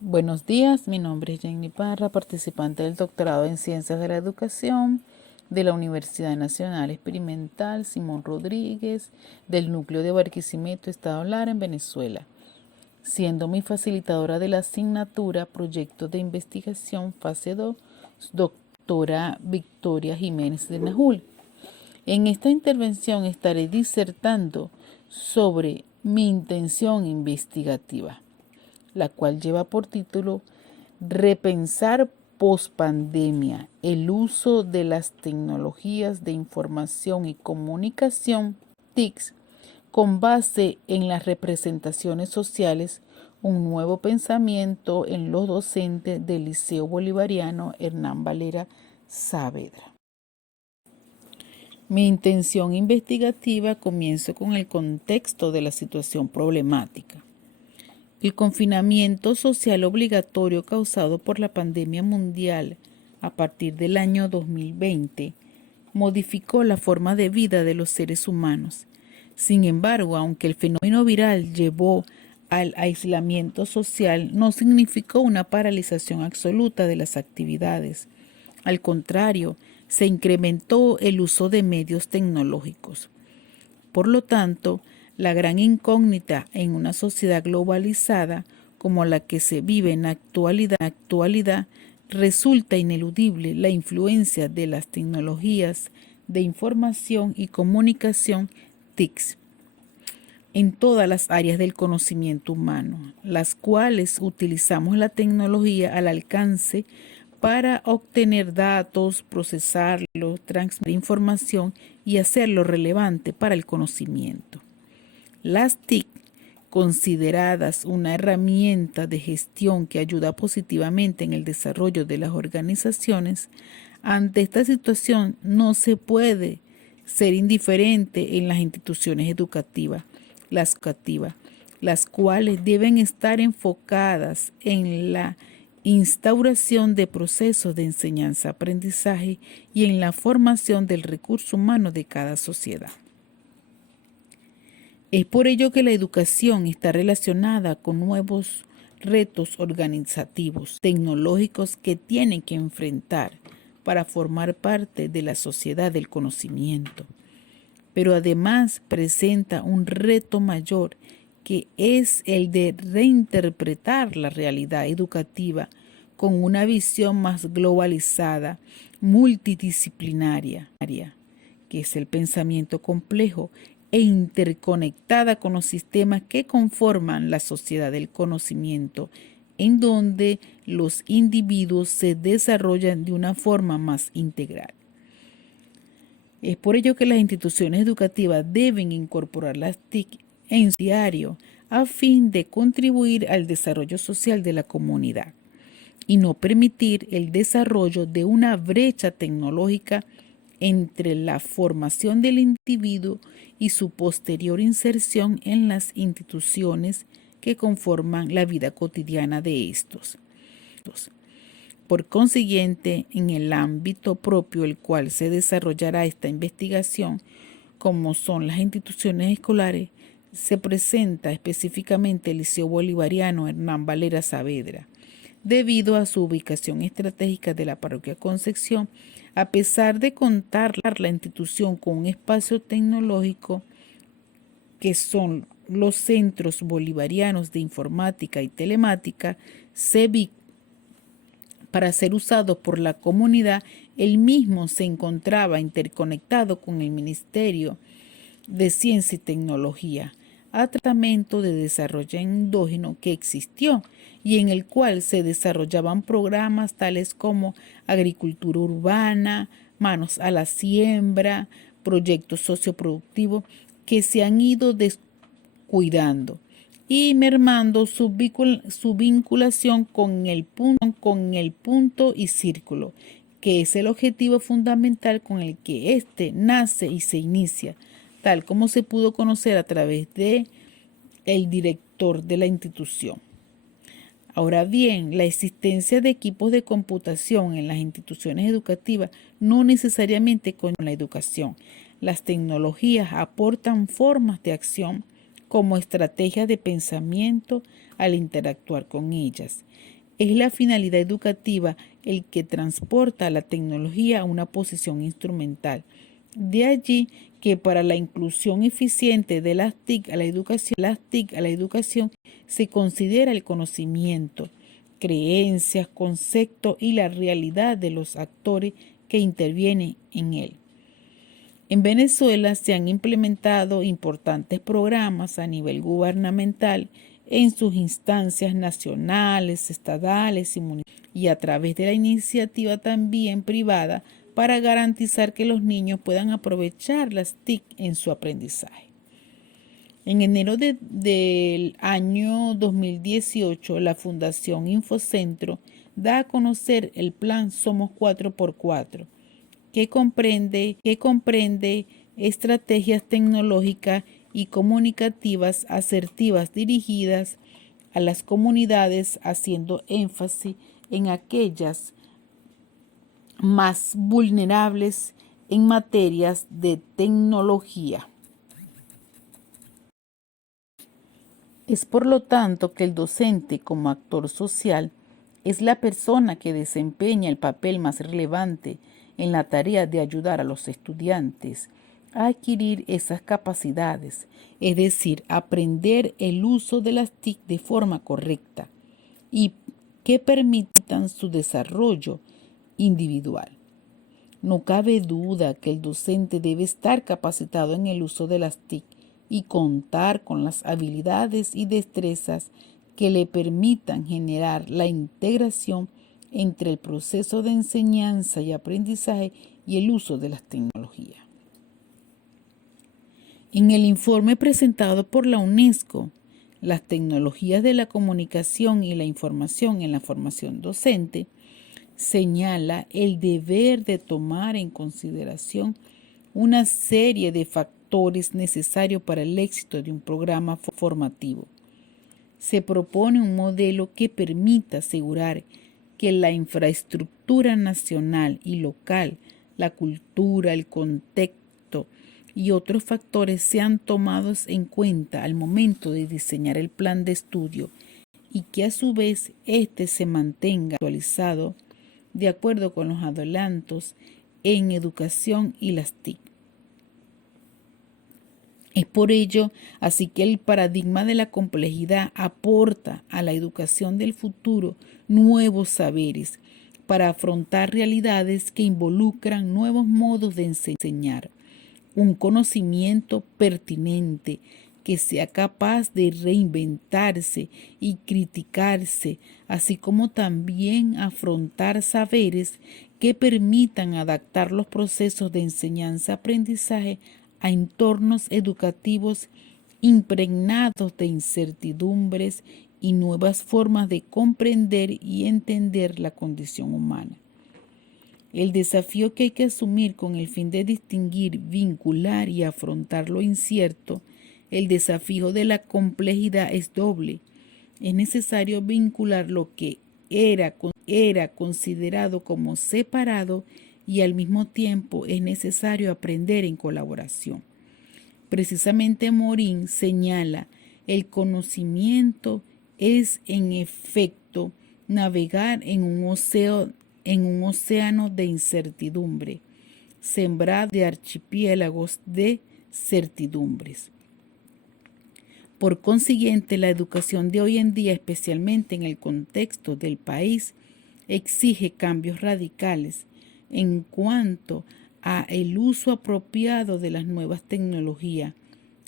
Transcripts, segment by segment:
Buenos días, mi nombre es Jenny Parra, participante del doctorado en Ciencias de la Educación de la Universidad Nacional Experimental Simón Rodríguez del Núcleo de Barquisimeto, Estado Lara, en Venezuela, siendo mi facilitadora de la asignatura Proyecto de Investigación Fase 2, doctora Victoria Jiménez de Najul. En esta intervención estaré disertando sobre mi intención investigativa, la cual lleva por título Repensar pospandemia, el uso de las tecnologías de información y comunicación, TICs, con base en las representaciones sociales, un nuevo pensamiento en los docentes del Liceo Bolivariano Hernán Valera Saavedra. Mi intención investigativa comienza con el contexto de la situación problemática. El confinamiento social obligatorio causado por la pandemia mundial a partir del año 2020 modificó la forma de vida de los seres humanos. Sin embargo, aunque el fenómeno viral llevó al aislamiento social, no significó una paralización absoluta de las actividades. Al contrario, se incrementó el uso de medios tecnológicos. Por lo tanto, la gran incógnita en una sociedad globalizada como la que se vive en la actualidad resulta ineludible la influencia de las tecnologías de información y comunicación TICs en todas las áreas del conocimiento humano, las cuales utilizamos la tecnología al alcance para obtener datos, procesarlos, transmitir información y hacerlo relevante para el conocimiento. Las TIC, consideradas una herramienta de gestión que ayuda positivamente en el desarrollo de las organizaciones, ante esta situación no se puede ser indiferente en las instituciones educativas, las cuales deben estar enfocadas en la instauración de procesos de enseñanza-aprendizaje y en la formación del recurso humano de cada sociedad. Es por ello que la educación está relacionada con nuevos retos organizativos, tecnológicos que tienen que enfrentar para formar parte de la sociedad del conocimiento. Pero además presenta un reto mayor, que es el de reinterpretar la realidad educativa con una visión más globalizada, multidisciplinaria, que es el pensamiento complejo e interconectada con los sistemas que conforman la sociedad del conocimiento, en donde los individuos se desarrollan de una forma más integral. Es por ello que las instituciones educativas deben incorporar las TIC en su diario a fin de contribuir al desarrollo social de la comunidad y no permitir el desarrollo de una brecha tecnológica entre la formación del individuo y su posterior inserción en las instituciones que conforman la vida cotidiana de estos. Por consiguiente, en el ámbito propio el cual se desarrollará esta investigación, como son las instituciones escolares, se presenta específicamente el Liceo Bolivariano Hernán Valera Saavedra, debido a su ubicación estratégica de la parroquia Concepción. A pesar de contar la institución con un espacio tecnológico que son los centros bolivarianos de informática y telemática, CEBIC, para ser usado por la comunidad, el mismo se encontraba interconectado con el Ministerio de Ciencia y Tecnología, a tratamiento de desarrollo endógeno que existió y en el cual se desarrollaban programas tales como agricultura urbana, manos a la siembra, proyectos socioproductivos que se han ido descuidando y mermando su vinculación con el punto y círculo, que es el objetivo fundamental con el que éste nace y se inicia, tal como se pudo conocer a través de el director de la institución. Ahora bien, la existencia de equipos de computación en las instituciones educativas no necesariamente con la educación. Las tecnologías aportan formas de acción como estrategias de pensamiento al interactuar con ellas. Es la finalidad educativa el que transporta la tecnología a una posición instrumental. De allí que para la inclusión eficiente de las TIC a la educación se considera el conocimiento, creencias, conceptos y la realidad de los actores que intervienen en él. En Venezuela se han implementado importantes programas a nivel gubernamental en sus instancias nacionales, estatales y municipales, y a través de la iniciativa también privada para garantizar que los niños puedan aprovechar las TIC en su aprendizaje. En enero del año 2018, la Fundación Infocentro da a conocer el plan Somos 4x4, que comprende estrategias tecnológicas y comunicativas asertivas dirigidas a las comunidades, haciendo énfasis en aquellas más vulnerables en materias de tecnología. Es por lo tanto que el docente, como actor social, es la persona que desempeña el papel más relevante en la tarea de ayudar a los estudiantes a adquirir esas capacidades, es decir, aprender el uso de las TIC de forma correcta y que permitan su desarrollo individual. No cabe duda que el docente debe estar capacitado en el uso de las TIC y contar con las habilidades y destrezas que le permitan generar la integración entre el proceso de enseñanza y aprendizaje y el uso de las tecnologías. En el informe presentado por la UNESCO, las tecnologías de la comunicación y la información en la formación docente, señala el deber de tomar en consideración una serie de factores necesarios para el éxito de un programa formativo. Se propone un modelo que permita asegurar que la infraestructura nacional y local, la cultura, el contexto y otros factores sean tomados en cuenta al momento de diseñar el plan de estudio y que a su vez éste se mantenga actualizado de acuerdo con los adelantos en educación y las TIC. Es por ello así que el paradigma de la complejidad aporta a la educación del futuro nuevos saberes para afrontar realidades que involucran nuevos modos de enseñar, un conocimiento pertinente que sea capaz de reinventarse y criticarse, así como también afrontar saberes que permitan adaptar los procesos de enseñanza-aprendizaje a entornos educativos impregnados de incertidumbres y nuevas formas de comprender y entender la condición humana. El desafío que hay que asumir con el fin de distinguir, vincular y afrontar lo incierto, el desafío de la complejidad es doble. Es necesario vincular lo que era considerado como separado y al mismo tiempo es necesario aprender en colaboración. Precisamente Morin señala, el conocimiento es en efecto navegar en un océano de incertidumbre, sembrado de archipiélagos de certidumbres. Por consiguiente, la educación de hoy en día, especialmente en el contexto del país, exige cambios radicales en cuanto a el uso apropiado de las nuevas tecnologías,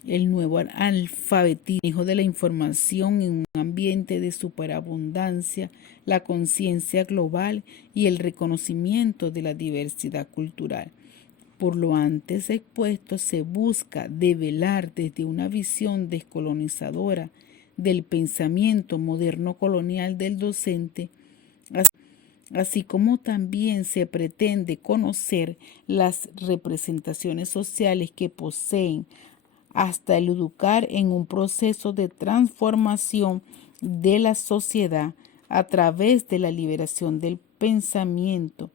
el nuevo alfabetismo de la información en un ambiente de superabundancia, la conciencia global y el reconocimiento de la diversidad cultural. Por lo antes expuesto, se busca develar desde una visión descolonizadora del pensamiento moderno colonial del docente, así como también se pretende conocer las representaciones sociales que poseen hasta el educar en un proceso de transformación de la sociedad a través de la liberación del pensamiento,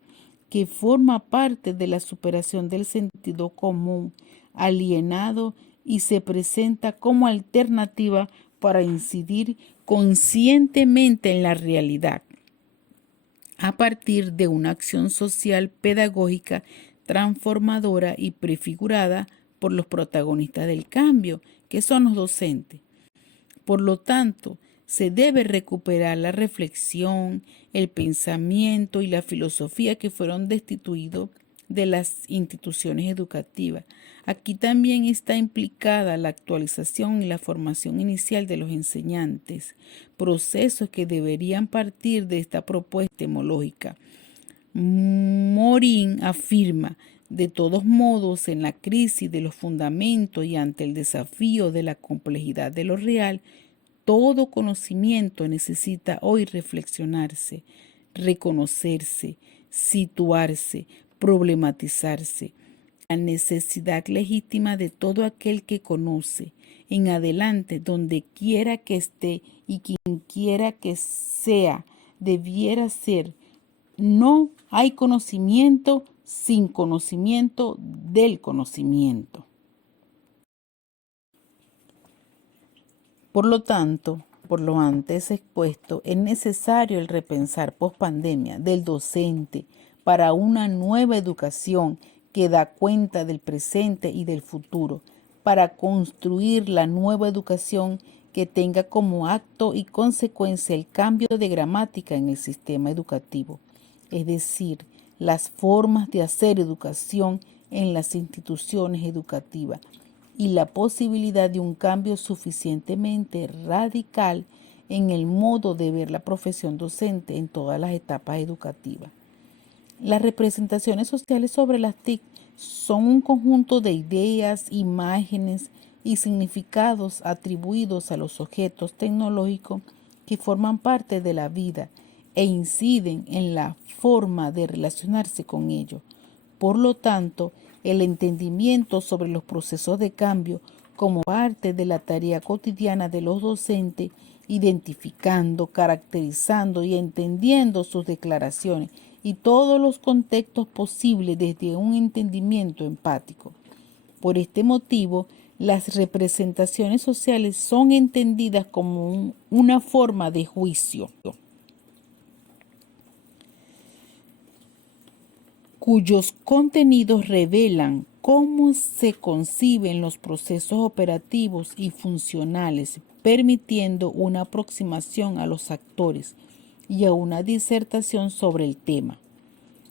que forma parte de la superación del sentido común alienado y se presenta como alternativa para incidir conscientemente en la realidad a partir de una acción social pedagógica transformadora y prefigurada por los protagonistas del cambio, que son los docentes. Por lo tanto, se debe recuperar la reflexión, el pensamiento y la filosofía que fueron destituidos de las instituciones educativas. Aquí también está implicada la actualización y la formación inicial de los enseñantes, procesos que deberían partir de esta propuesta epistemológica. Morin afirma: de todos modos, en la crisis de los fundamentos y ante el desafío de la complejidad de lo real, todo conocimiento necesita hoy reflexionarse, reconocerse, situarse, problematizarse. La necesidad legítima de todo aquel que conoce, en adelante, donde quiera que esté y quien quiera que sea, debiera ser: no hay conocimiento sin conocimiento del conocimiento. Por lo tanto, por lo antes expuesto, es necesario el repensar pospandemia del docente para una nueva educación que da cuenta del presente y del futuro, para construir la nueva educación que tenga como acto y consecuencia el cambio de gramática en el sistema educativo, es decir, las formas de hacer educación en las instituciones educativas, y la posibilidad de un cambio suficientemente radical en el modo de ver la profesión docente en todas las etapas educativas. Las representaciones sociales sobre las TIC son un conjunto de ideas, imágenes y significados atribuidos a los objetos tecnológicos que forman parte de la vida e inciden en la forma de relacionarse con ellos. Por lo tanto, el entendimiento sobre los procesos de cambio como parte de la tarea cotidiana de los docentes, identificando, caracterizando y entendiendo sus declaraciones y todos los contextos posibles desde un entendimiento empático. Por este motivo, las representaciones sociales son entendidas como una forma de juicio, cuyos contenidos revelan cómo se conciben los procesos operativos y funcionales, permitiendo una aproximación a los actores y a una disertación sobre el tema.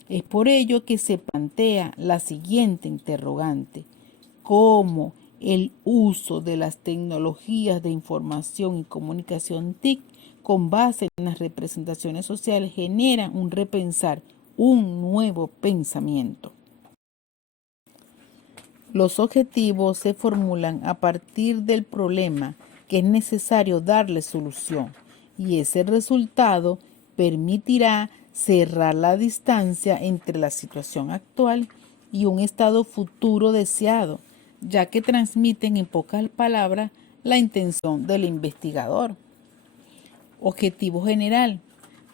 Es por ello que se plantea la siguiente interrogante: ¿cómo el uso de las tecnologías de información y comunicación TIC con base en las representaciones sociales genera un repensar, un nuevo pensamiento? Los objetivos se formulan a partir del problema que es necesario darle solución, y ese resultado permitirá cerrar la distancia entre la situación actual y un estado futuro deseado, ya que transmiten en pocas palabras la intención del investigador. Objetivo general: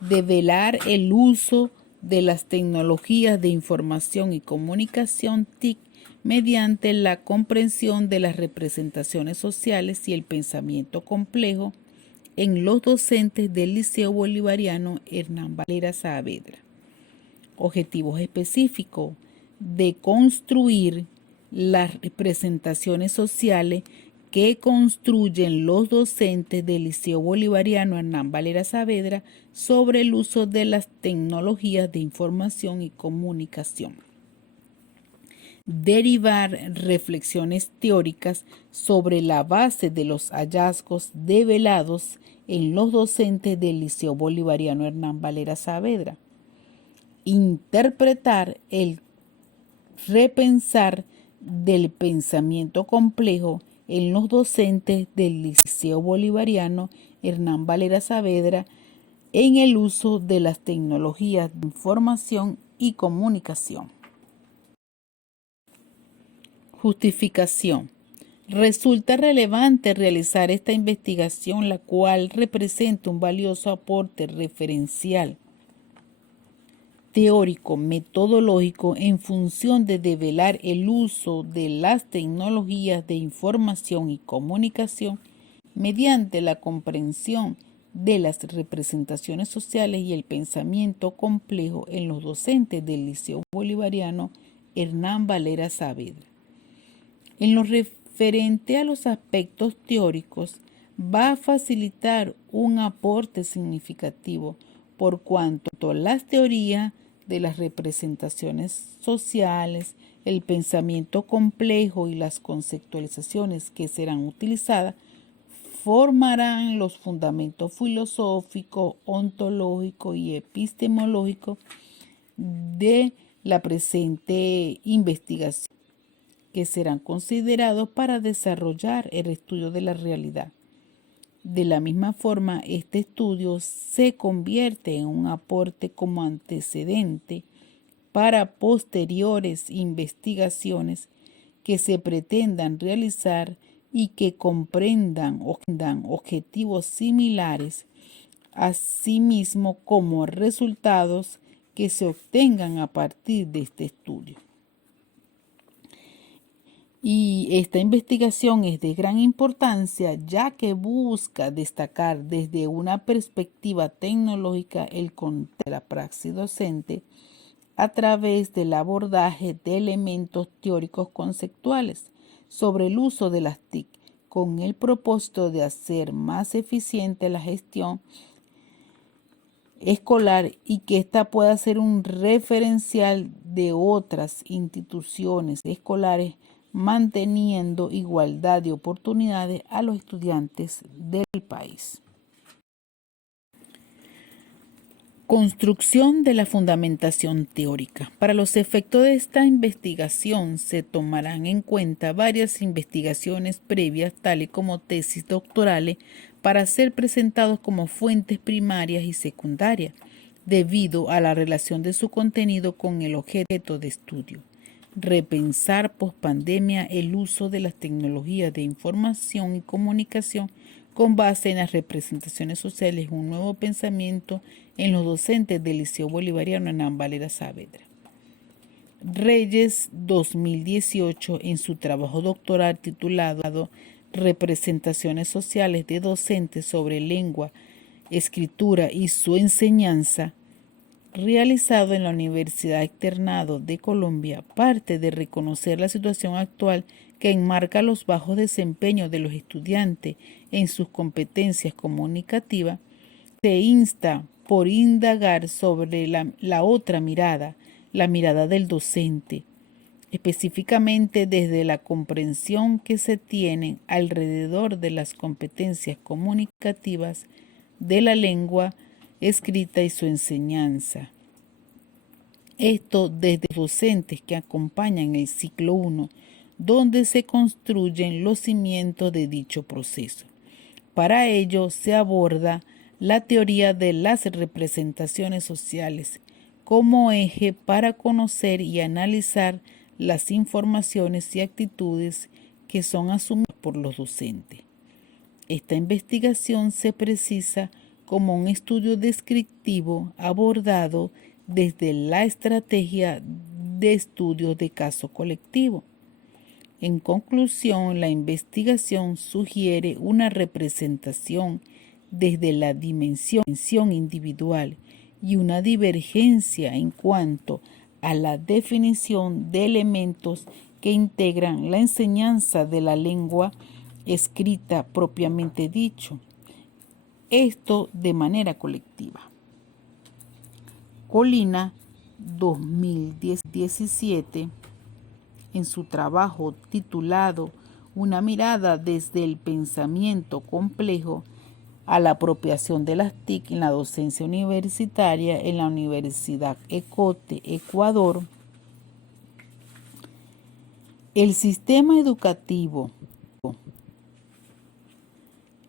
develar el uso de las tecnologías de información y comunicación TIC mediante la comprensión de las representaciones sociales y el pensamiento complejo en los docentes del Liceo Bolivariano Hernán Valera Saavedra. Objetivos específicos: de construir las representaciones sociales que construyen los docentes del Liceo Bolivariano Hernán Valera Saavedra sobre el uso de las tecnologías de información y comunicación. Derivar reflexiones teóricas sobre la base de los hallazgos develados en los docentes del Liceo Bolivariano Hernán Valera Saavedra. Interpretar el repensar del pensamiento complejo en los docentes del Liceo Bolivariano Hernán Valera Saavedra en el uso de las tecnologías de información y comunicación. Justificación. Resulta relevante realizar esta investigación, la cual representa un valioso aporte referencial teórico-metodológico en función de develar el uso de las tecnologías de información y comunicación mediante la comprensión de las representaciones sociales y el pensamiento complejo en los docentes del Liceo Bolivariano Hernán Valera Saavedra. En lo referente a los aspectos teóricos, va a facilitar un aporte significativo por cuanto las teorías de las representaciones sociales, el pensamiento complejo y las conceptualizaciones que serán utilizadas formarán los fundamentos filosóficos, ontológicos y epistemológicos de la presente investigación, que serán considerados para desarrollar el estudio de la realidad. De la misma forma, este estudio se convierte en un aporte como antecedente para posteriores investigaciones que se pretendan realizar y que comprendan objetivos similares, asimismo como resultados que se obtengan a partir de este estudio. Y esta investigación es de gran importancia ya que busca destacar desde una perspectiva tecnológica el contenido de la praxis docente a través del abordaje de elementos teóricos conceptuales sobre el uso de las TIC, con el propósito de hacer más eficiente la gestión escolar y que ésta pueda ser un referencial de otras instituciones escolares, manteniendo igualdad de oportunidades a los estudiantes del país. Construcción de la fundamentación teórica. Para los efectos de esta investigación se tomarán en cuenta varias investigaciones previas, tales como tesis doctorales, para ser presentados como fuentes primarias y secundarias, debido a la relación de su contenido con el objeto de estudio. Repensar pospandemia el uso de las tecnologías de información y comunicación con base en las representaciones sociales, un nuevo pensamiento en los docentes del Liceo Bolivariano Hernán Valera Saavedra. Reyes 2018, en su trabajo doctoral titulado Representaciones sociales de docentes sobre lengua, escritura y su enseñanza, realizado en la Universidad Externado de Colombia, parte de reconocer la situación actual que enmarca los bajos desempeños de los estudiantes en sus competencias comunicativas, se insta por indagar sobre la otra mirada, la mirada del docente, específicamente desde la comprensión que se tiene alrededor de las competencias comunicativas de la lengua escrita y su enseñanza. Esto desde docentes que acompañan el ciclo 1, donde se construyen los cimientos de dicho proceso. Para ello se aborda la teoría de las representaciones sociales como eje para conocer y analizar las informaciones y actitudes que son asumidas por los docentes. Esta investigación se precisa como un estudio descriptivo abordado desde la estrategia de estudios de caso colectivo. En conclusión, la investigación sugiere una representación desde la dimensión individual y una divergencia en cuanto a la definición de elementos que integran la enseñanza de la lengua escrita propiamente dicho. Esto de manera colectiva. Colina 2017, en su trabajo titulado Una mirada desde el pensamiento complejo a la apropiación de las TIC en la docencia universitaria en la Universidad ECOTE, Ecuador. El sistema educativo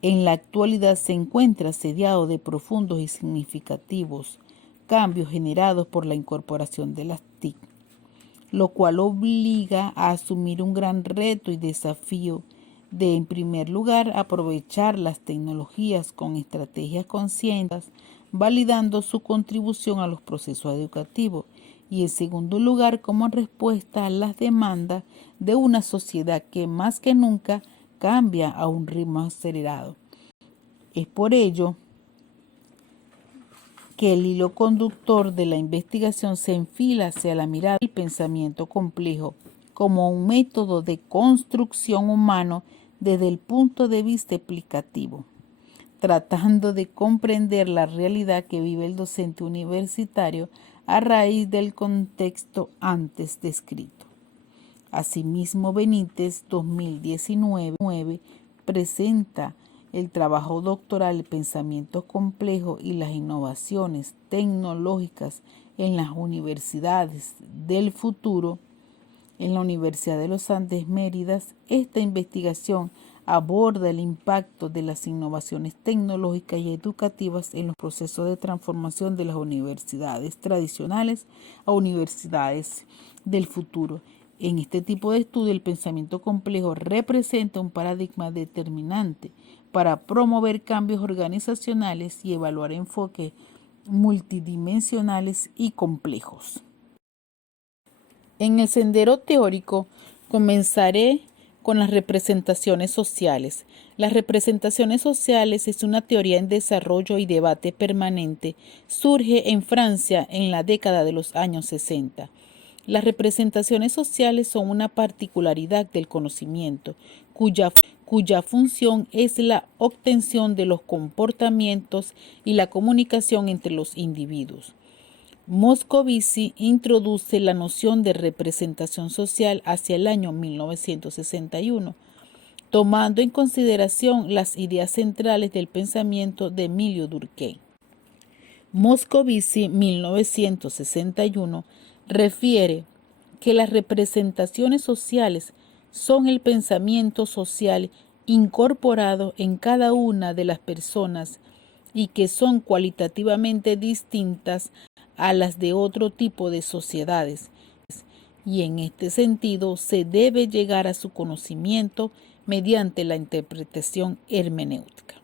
en la actualidad se encuentra asediado de profundos y significativos cambios generados por la incorporación de las TIC, lo cual obliga a asumir un gran reto y desafío de, en primer lugar, aprovechar las tecnologías con estrategias conscientes, validando su contribución a los procesos educativos, y en segundo lugar, como respuesta a las demandas de una sociedad que más que nunca cambia a un ritmo acelerado. Es por ello que el hilo conductor de la investigación se enfila hacia la mirada del pensamiento complejo como un método de construcción humano desde el punto de vista explicativo, tratando de comprender la realidad que vive el docente universitario a raíz del contexto antes descrito. Asimismo, Benítez 2019 presenta el trabajo doctoral El pensamiento complejo y las innovaciones tecnológicas en las universidades del futuro. En la Universidad de los Andes Mérida, esta investigación aborda el impacto de las innovaciones tecnológicas y educativas en los procesos de transformación de las universidades tradicionales a universidades del futuro. En este tipo de estudio, el pensamiento complejo representa un paradigma determinante para promover cambios organizacionales y evaluar enfoques multidimensionales y complejos. En el sendero teórico comenzaré con las representaciones sociales. Las representaciones sociales es una teoría en desarrollo y debate permanente. Surge en Francia en la década de los años 60. Las representaciones sociales son una particularidad del conocimiento, cuya función es la obtención de los comportamientos y la comunicación entre los individuos. Moscovici introduce la noción de representación social hacia el año 1961, tomando en consideración las ideas centrales del pensamiento de Emilio Durkheim. Moscovici 1961 refiere que las representaciones sociales son el pensamiento social incorporado en cada una de las personas y que son cualitativamente distintas a las de otro tipo de sociedades, y en este sentido se debe llegar a su conocimiento mediante la interpretación hermenéutica.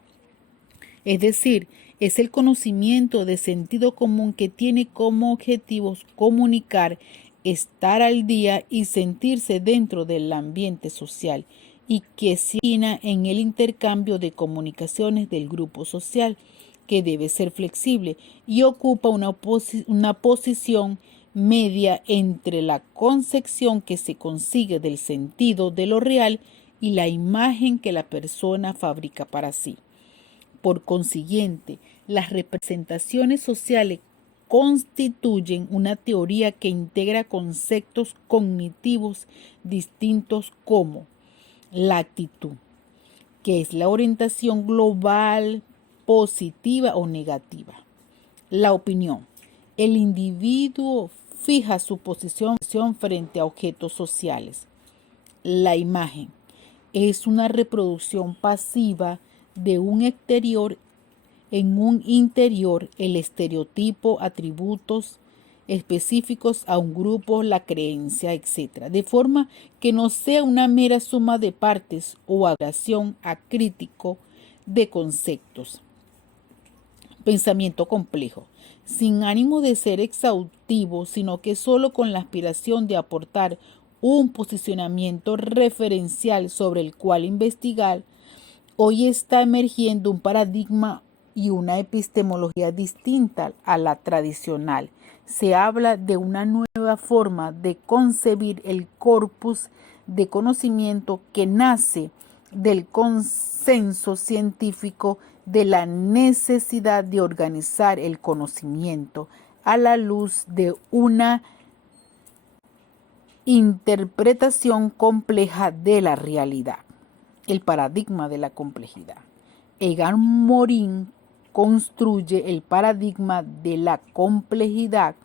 Es decir, es el conocimiento de sentido común que tiene como objetivos comunicar, estar al día y sentirse dentro del ambiente social, y que se origina en el intercambio de comunicaciones del grupo social, que debe ser flexible y ocupa una posición media entre la concepción que se consigue del sentido de lo real y la imagen que la persona fabrica para sí. Por consiguiente, las representaciones sociales constituyen una teoría que integra conceptos cognitivos distintos como la actitud, que es la orientación global, positiva o negativa. La opinión. El individuo fija su posición frente a objetos sociales. La imagen. Es una reproducción pasiva de un exterior en un interior, el estereotipo, atributos específicos a un grupo, la creencia, etc. De forma que no sea una mera suma de partes o adoración acrítico de conceptos. Pensamiento complejo, sin ánimo de ser exhaustivo, sino que solo con la aspiración de aportar un posicionamiento referencial sobre el cual investigar. Hoy está emergiendo un paradigma y una epistemología distinta a la tradicional. Se habla de una nueva forma de concebir el corpus de conocimiento que nace del consenso científico de la necesidad de organizar el conocimiento a la luz de una interpretación compleja de la realidad. El paradigma de la complejidad. Egan Morin construye el paradigma de la complejidad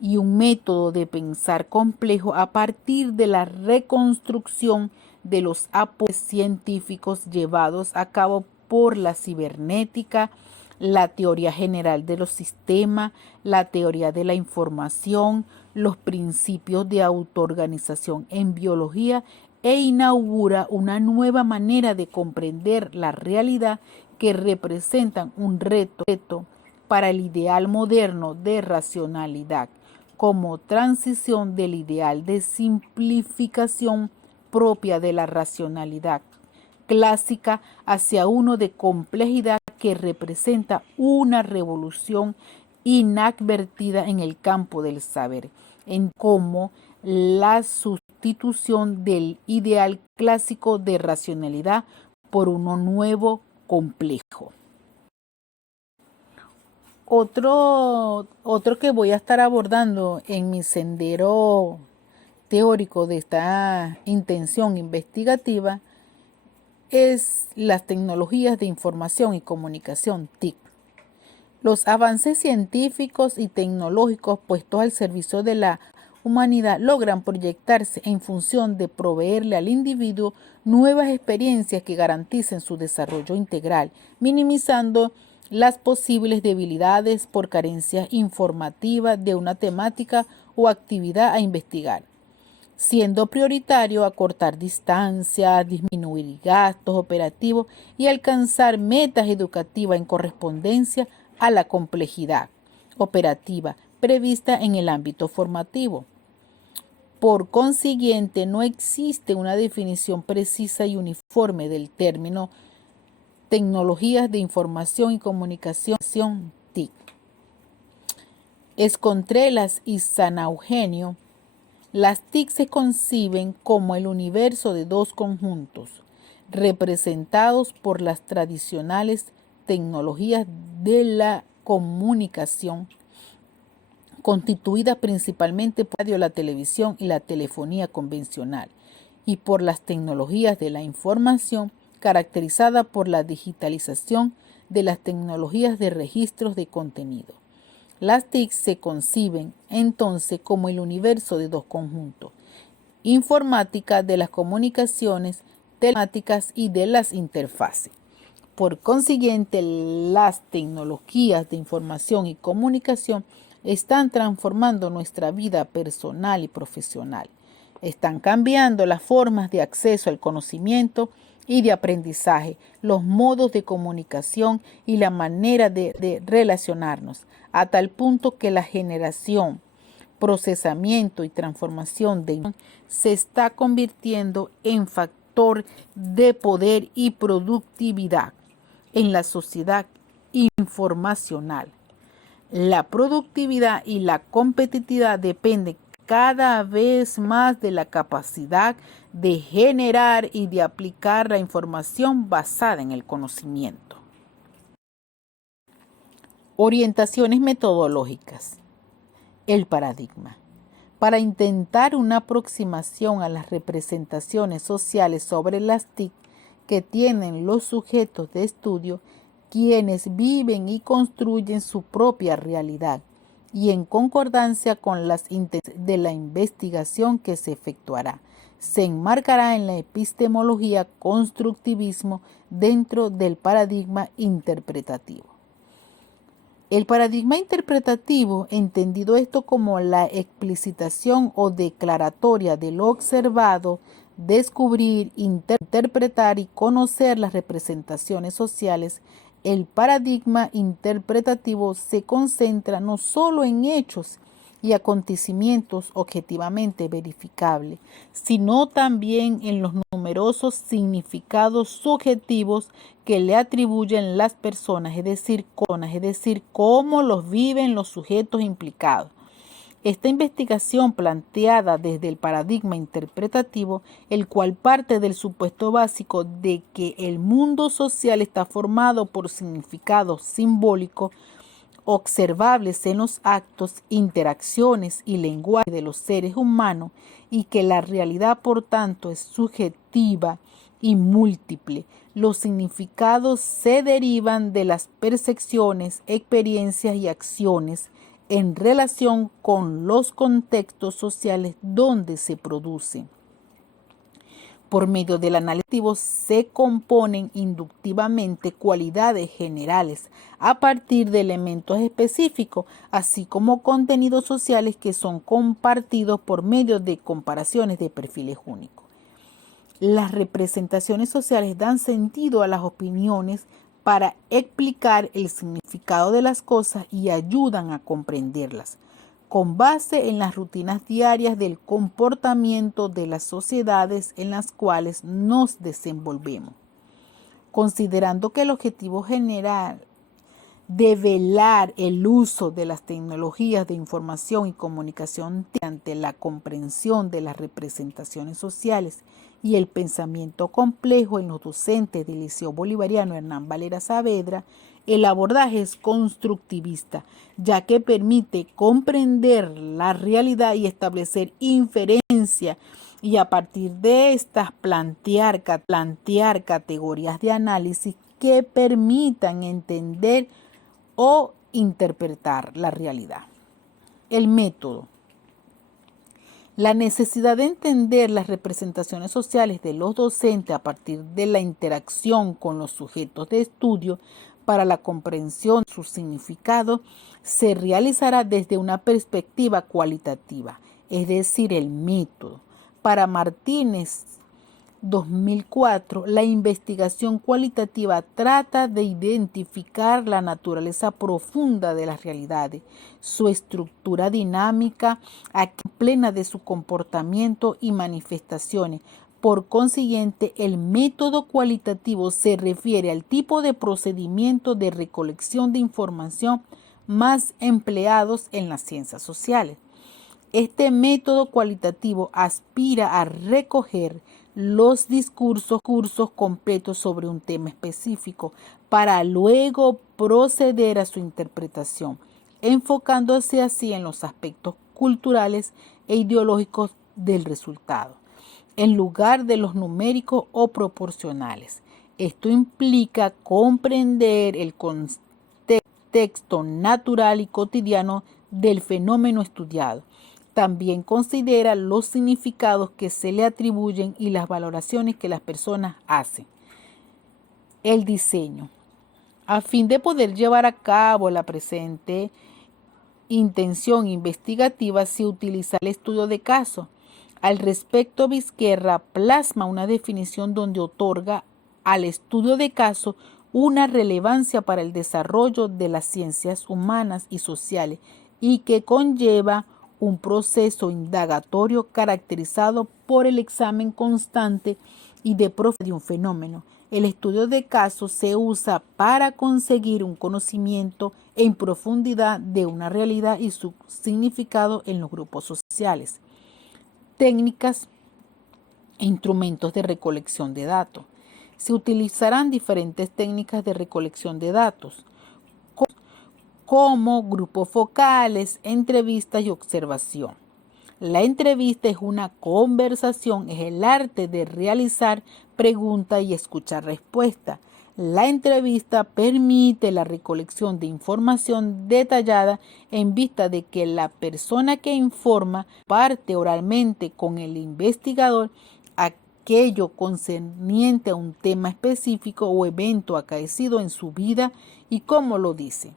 y un método de pensar complejo a partir de la reconstrucción de los aportes científicos llevados a cabo por la cibernética, la teoría general de los sistemas, la teoría de la información, los principios de autoorganización en biología e inaugura una nueva manera de comprender la realidad que representan un reto para el ideal moderno de racionalidad, como transición del ideal de simplificación propia de la racionalidad clásica hacia uno de complejidad que representa una revolución inadvertida en el campo del saber, en como la sustitución del ideal clásico de racionalidad por uno nuevo complejo. Otro que voy a estar abordando en mi sendero teórico de esta intención investigativa es las tecnologías de información y comunicación, TIC. Los avances científicos y tecnológicos puestos al servicio de la humanidad logran proyectarse en función de proveerle al individuo nuevas experiencias que garanticen su desarrollo integral, minimizando las posibles debilidades por carencia informativa de una temática o actividad a investigar, siendo prioritario acortar distancias, disminuir gastos operativos y alcanzar metas educativas en correspondencia a la complejidad operativa prevista en el ámbito formativo. Por consiguiente, no existe una definición precisa y uniforme del término tecnologías de información y comunicación TIC. Escontreras y San Eugenio, las TIC se conciben como el universo de dos conjuntos, representados por las tradicionales tecnologías de la comunicación, constituidas principalmente por la radio, la televisión y la telefonía convencional, y por las tecnologías de la información, caracterizada por la digitalización de las tecnologías de registros de contenido. Las TIC se conciben entonces como el universo de dos conjuntos, informática de las comunicaciones, telemáticas y de las interfaces. Por consiguiente, las tecnologías de información y comunicación están transformando nuestra vida personal y profesional. Están cambiando las formas de acceso al conocimiento y de aprendizaje, los modos de comunicación y la manera de relacionarnos, a tal punto que la generación, procesamiento y transformación se está convirtiendo en factor de poder y productividad en la sociedad informacional. La productividad y la competitividad dependen cada vez más de la capacidad de generar y de aplicar la información basada en el conocimiento. Orientaciones metodológicas. El paradigma. Para intentar una aproximación a las representaciones sociales sobre las TIC que tienen los sujetos de estudio, quienes viven y construyen su propia realidad, y en concordancia con las intenciones de la investigación que se efectuará, se enmarcará en la epistemología constructivismo dentro del paradigma interpretativo. El paradigma interpretativo, entendido esto como la explicitación o declaratoria de lo observado, descubrir, interpretar y conocer las representaciones sociales, el paradigma interpretativo se concentra no solo en hechos y acontecimientos objetivamente verificables, sino también en los numerosos significados subjetivos que le atribuyen las personas, es decir, cómo los viven los sujetos implicados. Esta investigación planteada desde el paradigma interpretativo, el cual parte del supuesto básico de que el mundo social está formado por significados simbólicos observables en los actos, interacciones y lenguaje de los seres humanos, y que la realidad, por tanto, es subjetiva y múltiple. Los significados se derivan de las percepciones, experiencias y acciones en relación con los contextos sociales donde se producen. Por medio del análisis se componen inductivamente cualidades generales a partir de elementos específicos, así como contenidos sociales que son compartidos por medio de comparaciones de perfiles únicos. Las representaciones sociales dan sentido a las opiniones para explicar el significado de las cosas y ayudan a comprenderlas, con base en las rutinas diarias del comportamiento de las sociedades en las cuales nos desenvolvemos. Considerando que el objetivo general de velar el uso de las tecnologías de información y comunicación ante la comprensión de las representaciones sociales y el pensamiento complejo en los docentes del Liceo Bolivariano Hernán Valera Saavedra, el abordaje es constructivista, ya que permite comprender la realidad y establecer inferencia y a partir de estas plantear categorías de análisis que permitan entender o interpretar la realidad. El método. La necesidad de entender las representaciones sociales de los docentes a partir de la interacción con los sujetos de estudio para la comprensión de su significado se realizará desde una perspectiva cualitativa, es decir, el método. Para Martínez 2004, la investigación cualitativa trata de identificar la naturaleza profunda de las realidades, su estructura dinámica plena de su comportamiento y manifestaciones. Por consiguiente, el método cualitativo se refiere al tipo de procedimiento de recolección de información más empleados en las ciencias sociales. Este método cualitativo aspira a recoger los discursos completos sobre un tema específico para luego proceder a su interpretación, enfocándose así en los aspectos culturales e ideológicos del resultado, en lugar de los numéricos o proporcionales. Esto implica comprender el contexto natural y cotidiano del fenómeno estudiado. También considera los significados que se le atribuyen y las valoraciones que las personas hacen. El diseño. A fin de poder llevar a cabo la presente intención investigativa, se utiliza el estudio de caso. Al respecto, Vizquerra plasma una definición donde otorga al estudio de caso una relevancia para el desarrollo de las ciencias humanas y sociales y que conlleva un proceso indagatorio caracterizado por el examen constante y de profundidad de un fenómeno. El estudio de casos se usa para conseguir un conocimiento en profundidad de una realidad y su significado en los grupos sociales. Técnicas e instrumentos de recolección de datos. Se utilizarán diferentes técnicas de recolección de datos, como grupos focales, entrevistas y observación. La entrevista es una conversación, es el arte de realizar preguntas y escuchar respuestas. La entrevista permite la recolección de información detallada en vista de que la persona que informa parte oralmente con el investigador aquello concerniente a un tema específico o evento acaecido en su vida y cómo lo dice.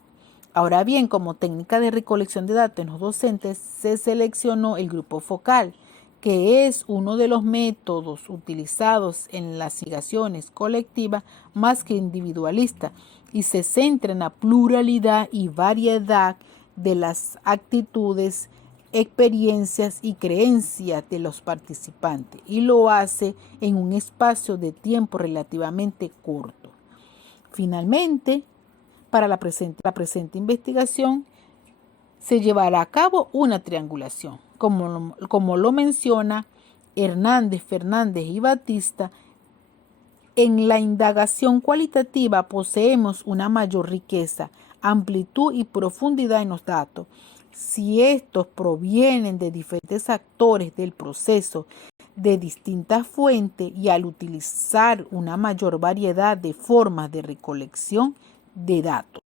Ahora bien, como técnica de recolección de datos en los docentes, se seleccionó el grupo focal, que es uno de los métodos utilizados en las investigaciones colectivas más que individualista y se centra en la pluralidad y variedad de las actitudes, experiencias y creencias de los participantes y lo hace en un espacio de tiempo relativamente corto. Finalmente, para la presente investigación se llevará a cabo una triangulación, como lo menciona Hernández, Fernández y Batista. En la indagación cualitativa poseemos una mayor riqueza, amplitud y profundidad en los datos. Si estos provienen de diferentes actores del proceso, de distintas fuentes y al utilizar una mayor variedad de formas de recolección de datos.